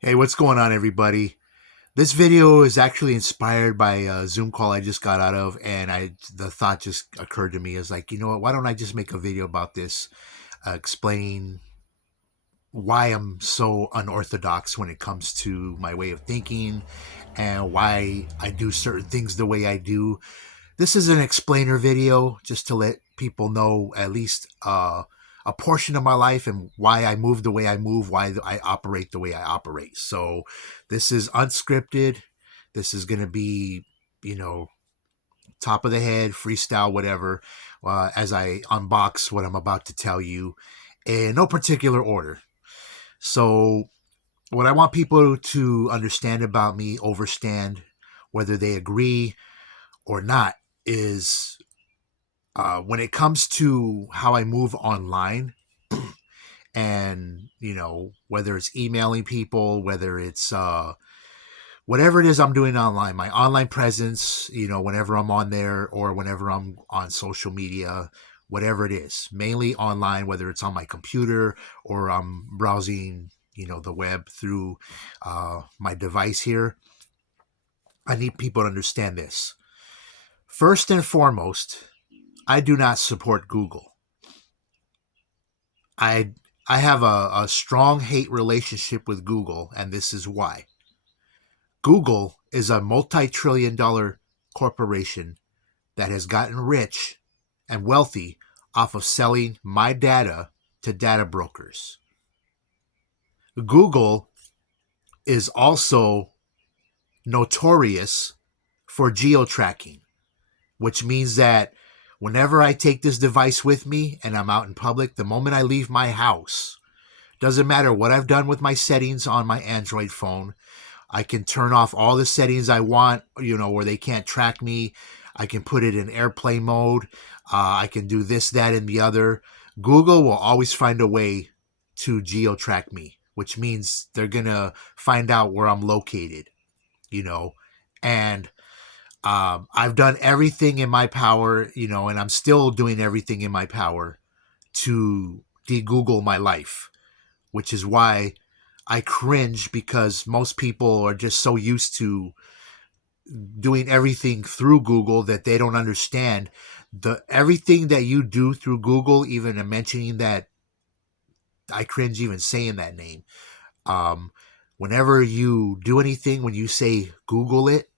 Hey, what's going on, everybody? This video is actually inspired by a Zoom call I just got out of, and the thought just occurred to me is like, you know what? Why don't I just make a video about this, explaining why I'm so unorthodox when it comes to my way of thinking and why I do certain things the way I do. This is an explainer video just to let people know at least a portion of my life and why I move the way I move, why I operate the way I operate. So this is unscripted. This is going to be, you know, top of the head, freestyle, whatever, as I unbox what I'm about to tell you in no particular order. So, what I want people to understand about me, overstand, whether they agree or not, is when it comes to how I move online and, whether it's emailing people, whether it's whatever it is I'm doing online, my online presence, whenever I'm on there or whenever I'm on social media, whatever it is, mainly online, whether it's on my computer or I'm browsing, the web through my device here. I need people to understand this. First and foremost, I do not support Google. I I have a strong hate relationship with Google, and this is why. Google is a multi-trillion-dollar corporation that has gotten rich and wealthy off of selling my data to data brokers. Google is also notorious for geo tracking, which means that whenever I take this device with me and I'm out in public, the moment I leave my house, doesn't matter what I've done with my settings on my Android phone, I can turn off all the settings I want, where they can't track me. I can put it in airplane mode. I can do this, that, and the other. Google will always find a way to geo track me, which means they're going to find out where I'm located, you know. And I've done everything in my power, and I'm still doing everything in my power to de-Google my life, which is why I cringe, because most people are just so used to doing everything through Google that they don't understand the everything that you do through Google. Even mentioning that, I cringe even saying that name. Um, Whenever you do anything, when you say Google it,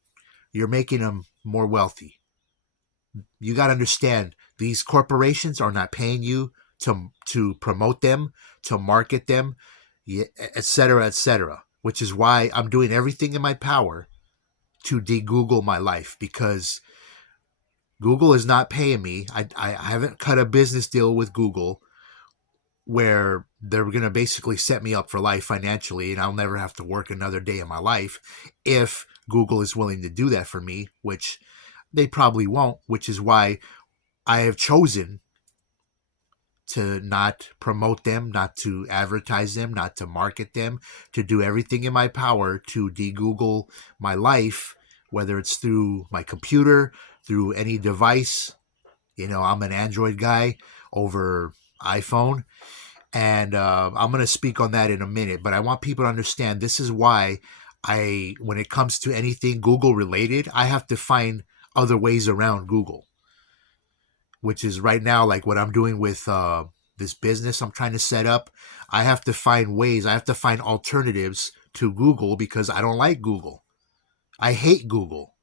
you're making them more wealthy. You got to understand, these corporations are not paying you to promote them, to market them, et cetera, et cetera. Which is why I'm doing everything in my power to de-Google my life, because Google is not paying me. I haven't cut a business deal with Google where they're going to basically set me up for life financially, and I'll never have to work another day in my life if Google is willing to do that for me, which they probably won't, which is why I have chosen to not promote them, not to advertise them, not to market them, to do everything in my power to de-Google my life, whether it's through my computer, through any device. I'm an Android guy over iPhone, and I'm going to speak on that in a minute. But I want people to understand, this is why when it comes to anything Google related, I have to find other ways around Google, which is right now like what I'm doing with this business I'm trying to set up. I have to find ways. I have to find alternatives to Google because I don't like Google. I hate Google.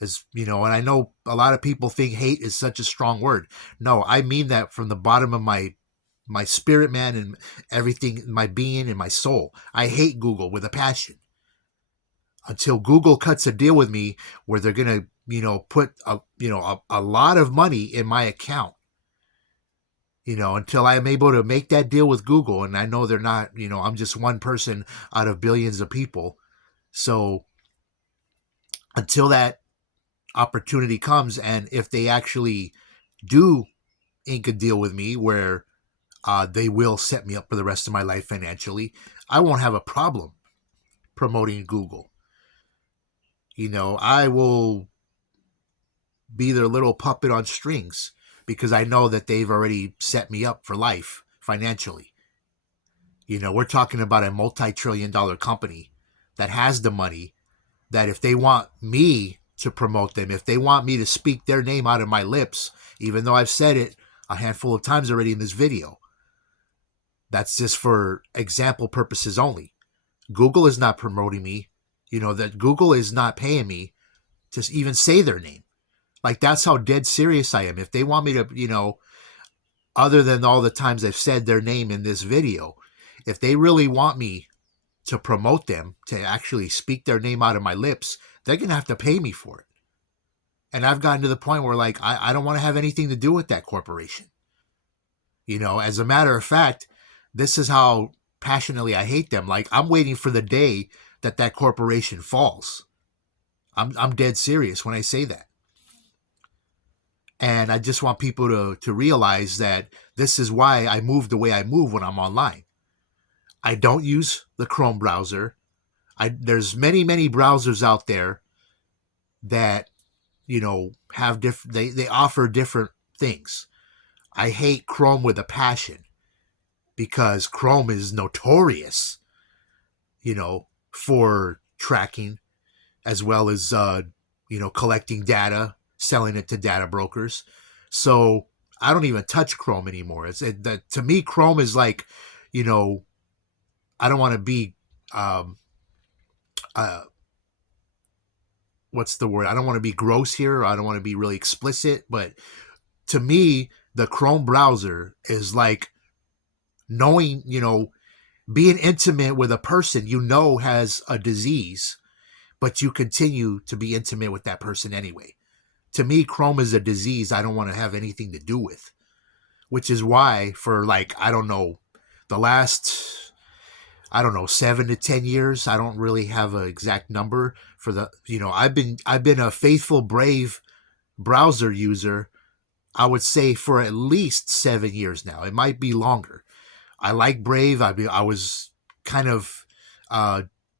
And I know a lot of people think hate is such a strong word. No, I mean that from the bottom of my spirit, man, and everything, my being and my soul. I hate Google with a passion. Until Google cuts a deal with me where they're gonna, put a lot of money in my account. Until I'm able to make that deal with Google, and I know they're not. I'm just one person out of billions of people. So until that opportunity comes, and if they actually do ink a deal with me where they will set me up for the rest of my life financially, I won't have a problem promoting Google. I will be their little puppet on strings because I know that they've already set me up for life financially. We're talking about a multi-trillion-dollar company that has the money, that if they want me to promote them, if they want me to speak their name out of my lips, even though I've said it a handful of times already in this video, that's just for example purposes only. Google is not promoting me. That Google is not paying me to even say their name. Like, that's how dead serious I am. If they want me to, other than all the times I've said their name in this video, if they really want me to promote them, to actually speak their name out of my lips, they're going to have to pay me for it. And I've gotten to the point where, like, I don't want to have anything to do with that corporation. As a matter of fact, this is how passionately I hate them. Like, I'm waiting for the day that corporation falls. I'm dead serious when I say that. And I just want people to realize that this is why I move the way I move when I'm online. I don't use the Chrome browser. There's many browsers out there that have different. They offer different things. I hate Chrome with a passion because Chrome is notorious, for tracking, as well as collecting data, selling it to data brokers. So I don't even touch Chrome anymore. To me, Chrome is like, I don't want to be what's the word? I don't want to be gross here. I don't want to be really explicit, but to me, the Chrome browser is like knowing, being intimate with a person has a disease, but you continue to be intimate with that person anyway. To me, Chrome is a disease I don't want to have anything to do with, which is why for the last 7 to 10 years, I don't really have an exact number for I've been a faithful Brave browser user, I would say, for at least 7 years now. It might be longer. I like Brave. I was kind of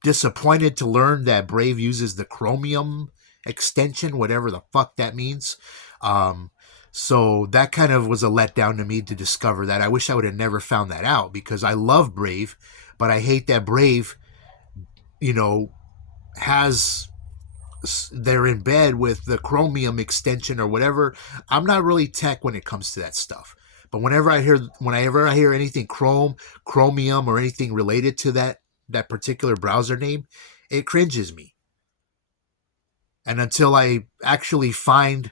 disappointed to learn that Brave uses the Chromium extension, whatever the fuck that means. So that kind of was a letdown to me to discover that. I wish I would have never found that out because I love Brave, but I hate that Brave, they're in bed with the Chromium extension or whatever. I'm not really tech when it comes to that stuff. But whenever I hear anything Chromium, or anything related to that particular browser name, it cringes me. And until I actually find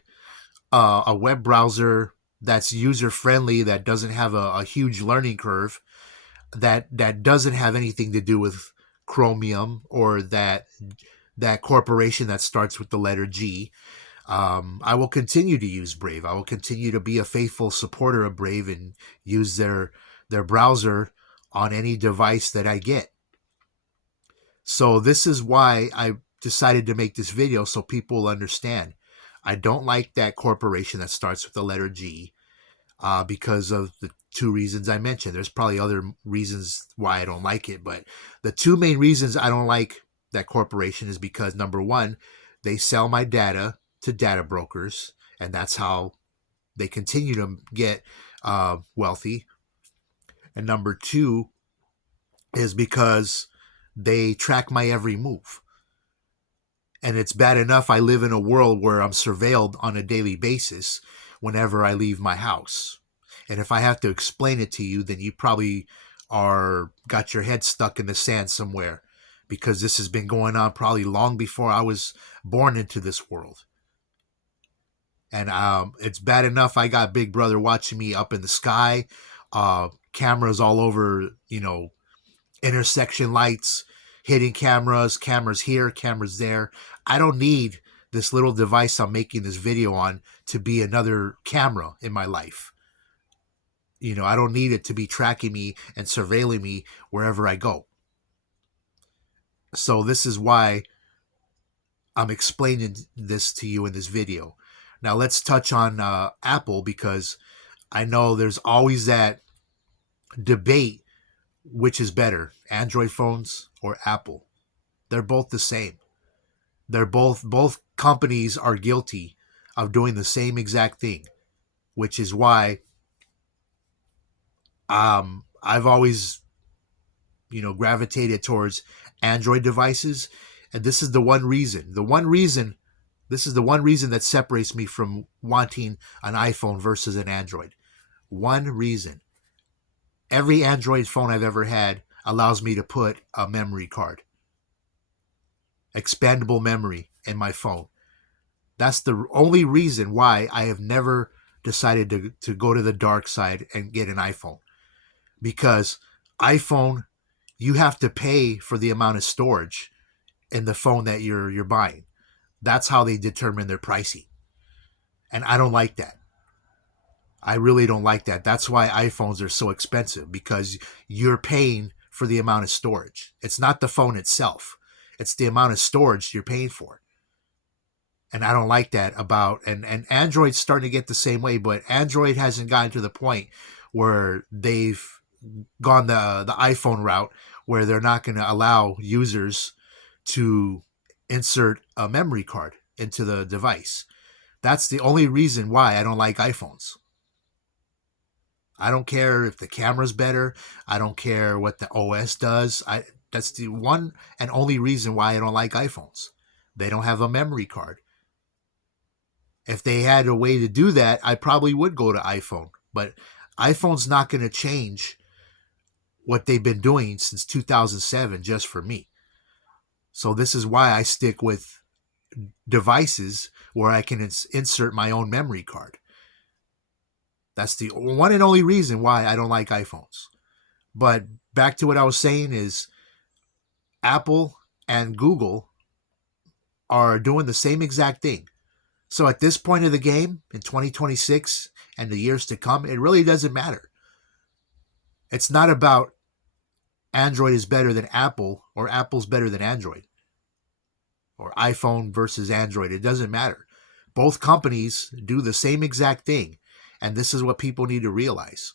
a web browser that's user friendly, that doesn't have a huge learning curve, that doesn't have anything to do with Chromium or that corporation that starts with the letter G, I will continue to use Brave. I will continue to be a faithful supporter of Brave and use their browser on any device that I get. So this is why I decided to make this video, so people will understand. I don't like that corporation that starts with the letter G because of the two reasons I mentioned. There's probably other reasons why I don't like it, but the two main reasons I don't like that corporation is because, number one, they sell my data to data brokers, and that's how they continue to get wealthy. And number two is because they track my every move. And it's bad enough I live in a world where I'm surveilled on a daily basis whenever I leave my house. And if I have to explain it to you, then you probably got your head stuck in the sand somewhere, because this has been going on probably long before I was born into this world. And it's bad enough I got Big Brother watching me up in the sky, cameras all over, intersection lights, hidden cameras here, cameras there. I don't need this little device I'm making this video on to be another camera in my life. I don't need it to be tracking me and surveilling me wherever I go. So this is why I'm explaining this to you in this video. Now let's touch on Apple, because I know there's always that debate, which is better, Android phones or Apple. They're both the same. They're both companies are guilty of doing the same exact thing, which is why I've always gravitated towards Android devices. And this is the one reason. This is the one reason that separates me from wanting an iPhone versus an Android. One reason. Every Android phone I've ever had allows me to put a memory card, expandable memory in my phone. That's the only reason why I have never decided to go to the dark side and get an iPhone. Because iPhone, you have to pay for the amount of storage in the phone that you're buying. That's how they determine their pricing. And I don't like that. I really don't like that. That's why iPhones are so expensive, because you're paying for the amount of storage. It's not the phone itself. It's the amount of storage you're paying for. And I don't like that about, and Android's starting to get the same way, but Android hasn't gotten to the point where they've gone the iPhone route, where they're not going to allow users to insert a memory card into the device. That's the only reason why I don't like iPhones. I don't care if the camera's better. I don't care what the OS does. That's the one and only reason why I don't like iPhones. They don't have a memory card. If they had a way to do that, I probably would go to iPhone. But iPhone's not going to change what they've been doing since 2007 just for me. So this is why I stick with devices where I can insert my own memory card. That's the one and only reason why I don't like iPhones. But back to what I was saying is Apple and Google are doing the same exact thing. So at this point of the game, in 2026 and the years to come, it really doesn't matter. It's not about Android is better than Apple or Apple's better than Android or iPhone versus Android. It doesn't matter. Both companies do the same exact thing. And this is what people need to realize.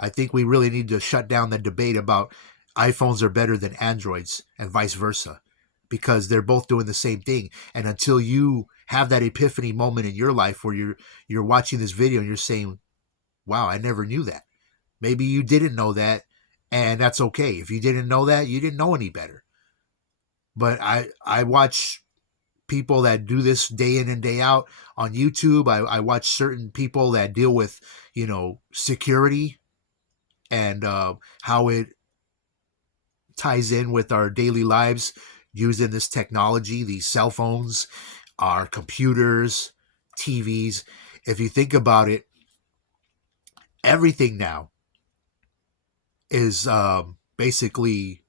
I think we really need to shut down the debate about iPhones are better than Androids and vice versa, because they're both doing the same thing. And until you have that epiphany moment in your life where you're watching this video and you're saying, wow, I never knew that. Maybe you didn't know that, and that's okay. If you didn't know that, you didn't know any better. But I watch people that do this day in and day out on YouTube. I watch certain people that deal with, security and how it ties in with our daily lives using this technology, these cell phones, our computers, TVs. If you think about it, everything now is basically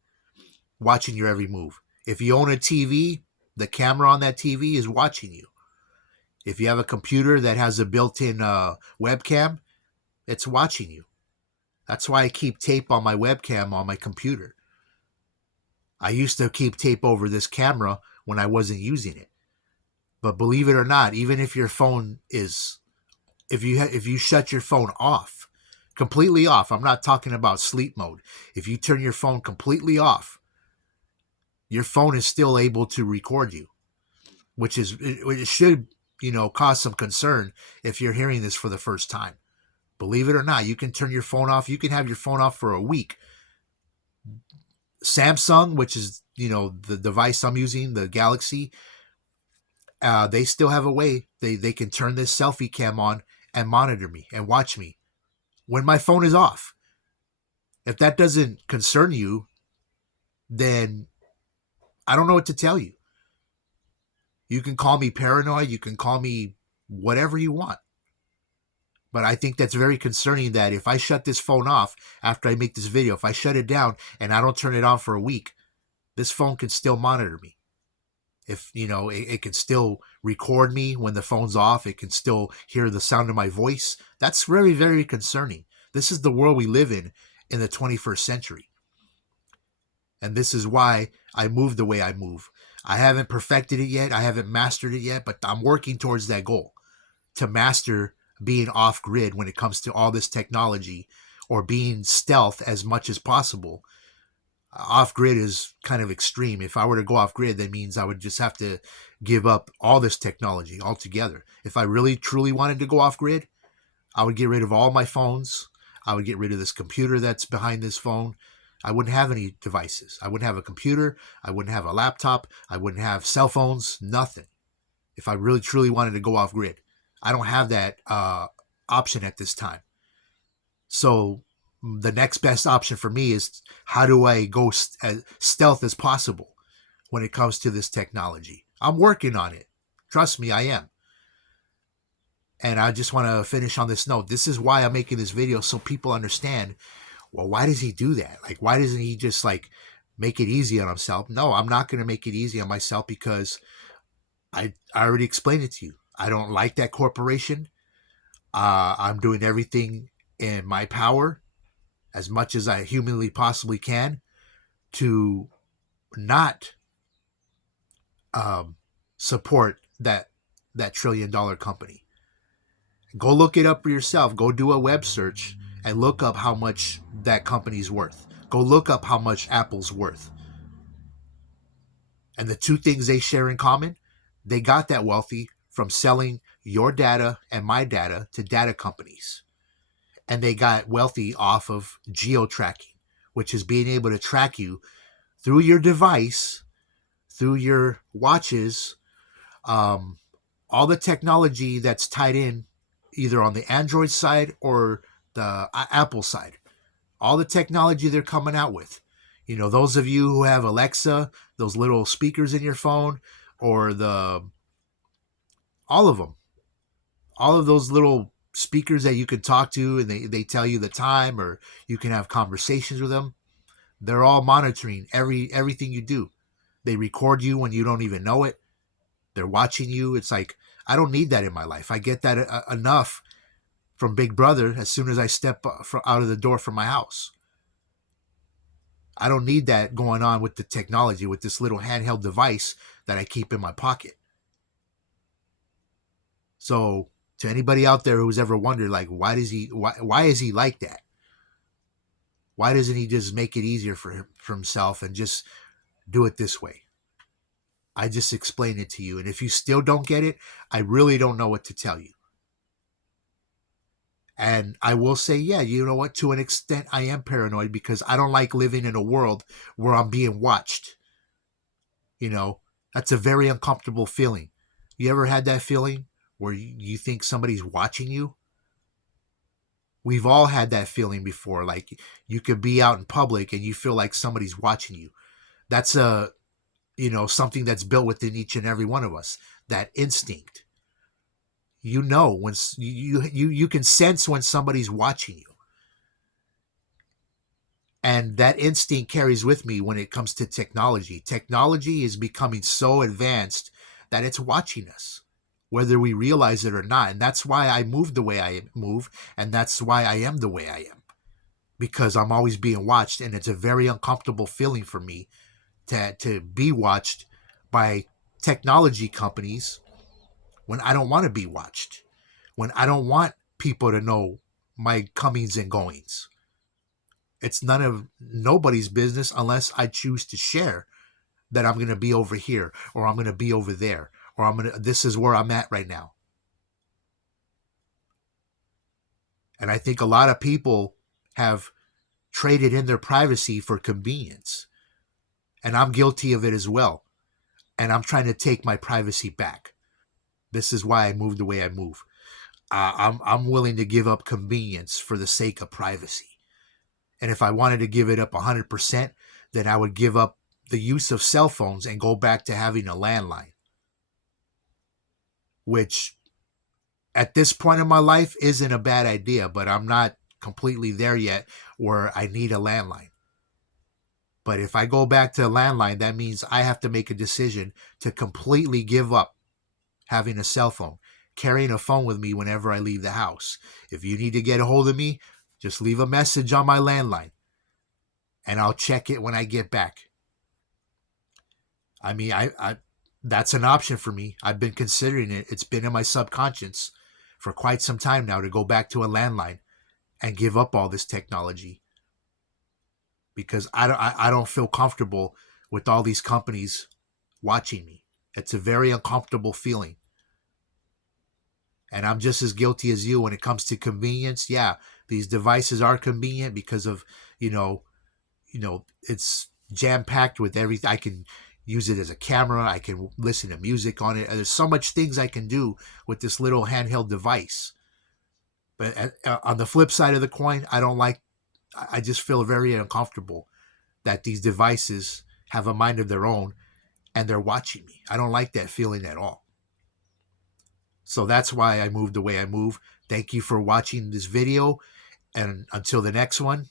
watching your every move. If you own a TV, the camera on that TV is watching you. If you have a computer that has a built-in webcam, it's watching you. That's why I keep tape on my webcam on my computer. I used to keep tape over this camera when I wasn't using it. But believe it or not, even if your phone is, if you shut your phone off, completely off, I'm not talking about sleep mode. If you turn your phone completely off, your phone is still able to record you, which it should, cause some concern if you're hearing this for the first time. Believe it or not, you can turn your phone off. You can have your phone off for a week. Samsung, which is, the device I'm using, the Galaxy, they still have a way. They can turn this selfie cam on and monitor me and watch me when my phone is off. If that doesn't concern you, then I don't know what to tell you. You can call me paranoid. You can call me whatever you want. But I think that's very concerning that if I shut this phone off after I make this video, if I shut it down and I don't turn it on for a week, this phone can still monitor me. If, it can still record me when the phone's off. It can still hear the sound of my voice. That's very, very concerning. This is the world we live in the 21st century. And this is why I move the way I move. I haven't perfected it yet. I haven't mastered it yet, but I'm working towards that goal, to master being off grid when it comes to all this technology, or being stealth as much as possible. Off grid is kind of extreme. If I were to go off grid, that means I would just have to give up all this technology altogether. If I really truly wanted to go off grid, I would get rid of all my phones. I would get rid of this computer that's behind this phone. I wouldn't have any devices. I wouldn't have a computer. I wouldn't have a laptop. I wouldn't have cell phones, nothing. If I really truly wanted to go off grid, I don't have that option at this time. So the next best option for me is how do I go as stealth as possible when it comes to this technology. I'm working on it. Trust me, I am. And I just want to finish on this note. This is why I'm making this video, so people understand, well, why does he do that? Like, why doesn't he just like make it easy on himself? No, I'm not going to make it easy on myself because I already explained it to you. I don't like that corporation. I'm doing everything in my power, as much as I humanly possibly can, to not support that $1 trillion company. Go look it up for yourself. Go do a web search and look up how much that company's worth. Go look up how much Apple's worth. And the two things they share in common, they got that wealthy from selling your data and my data to data companies. And they got wealthy off of geo-tracking, which is being able to track you through your device, through your watches, all the technology that's tied in either on the Android side or the Apple side. All the technology they're coming out with. You know, those of you who have Alexa, those little speakers in your phone, or all of them, all of those little speakers that you can talk to and they tell you the time, or you can have conversations with them. They're all monitoring everything you do. They record you when you don't even know it. They're watching you. It's like, I don't need that in my life. I get that enough from Big Brother as soon as I step out of the door from my house. I don't need that going on with the technology, with this little handheld device that I keep in my pocket. So to anybody out there who's ever wondered, like, why is he like that? Why doesn't he just make it easier for himself and just do it this way? I just explained it to you. And if you still don't get it, I really don't know what to tell you. And I will say, yeah, you know what? To an extent, I am paranoid because I don't like living in a world where I'm being watched. You know, that's a very uncomfortable feeling. You ever had that feeling where you think somebody's watching you? We've all had that feeling before. Like, you could be out in public and you feel like somebody's watching you. That's something that's built within each and every one of us. That instinct. You know, when you can sense when somebody's watching you. And that instinct carries with me when it comes to technology. Technology is becoming so advanced that it's watching us, whether we realize it or not. And that's why I move the way I move, and that's why I am the way I am. Because I'm always being watched, and it's a very uncomfortable feeling for me to be watched by technology companies when I don't want to be watched, when I don't want people to know my comings and goings. It's nobody's business unless I choose to share that I'm going to be over here, or I'm going to be over there, or this is where I'm at right now. And I think a lot of people have traded in their privacy for convenience. And I'm guilty of it as well. And I'm trying to take my privacy back. This is why I move the way I move. I'm willing to give up convenience for the sake of privacy. And if I wanted to give it up 100%, then I would give up the use of cell phones and go back to having a landline. Which, at this point in my life, isn't a bad idea, but I'm not completely there yet where I need a landline. But if I go back to a landline, that means I have to make a decision to completely give up having a cell phone, carrying a phone with me whenever I leave the house. If you need to get a hold of me, just leave a message on my landline, and I'll check it when I get back. I mean, I that's an option for me. I've been considering it. It's been in my subconscious for quite some time now to go back to a landline and give up all this technology, because I don't feel comfortable with all these companies watching me. It's a very uncomfortable feeling. And I'm just as guilty as you when it comes to convenience. Yeah, these devices are convenient because of, it's jam packed with everything. I can use it as a camera. I can listen to music on it. There's so much things I can do with this little handheld device. But on the flip side of the coin, I just feel very uncomfortable that these devices have a mind of their own and they're watching me. I don't like that feeling at all. So that's why I moved the way I move. Thank you for watching this video. And until the next one,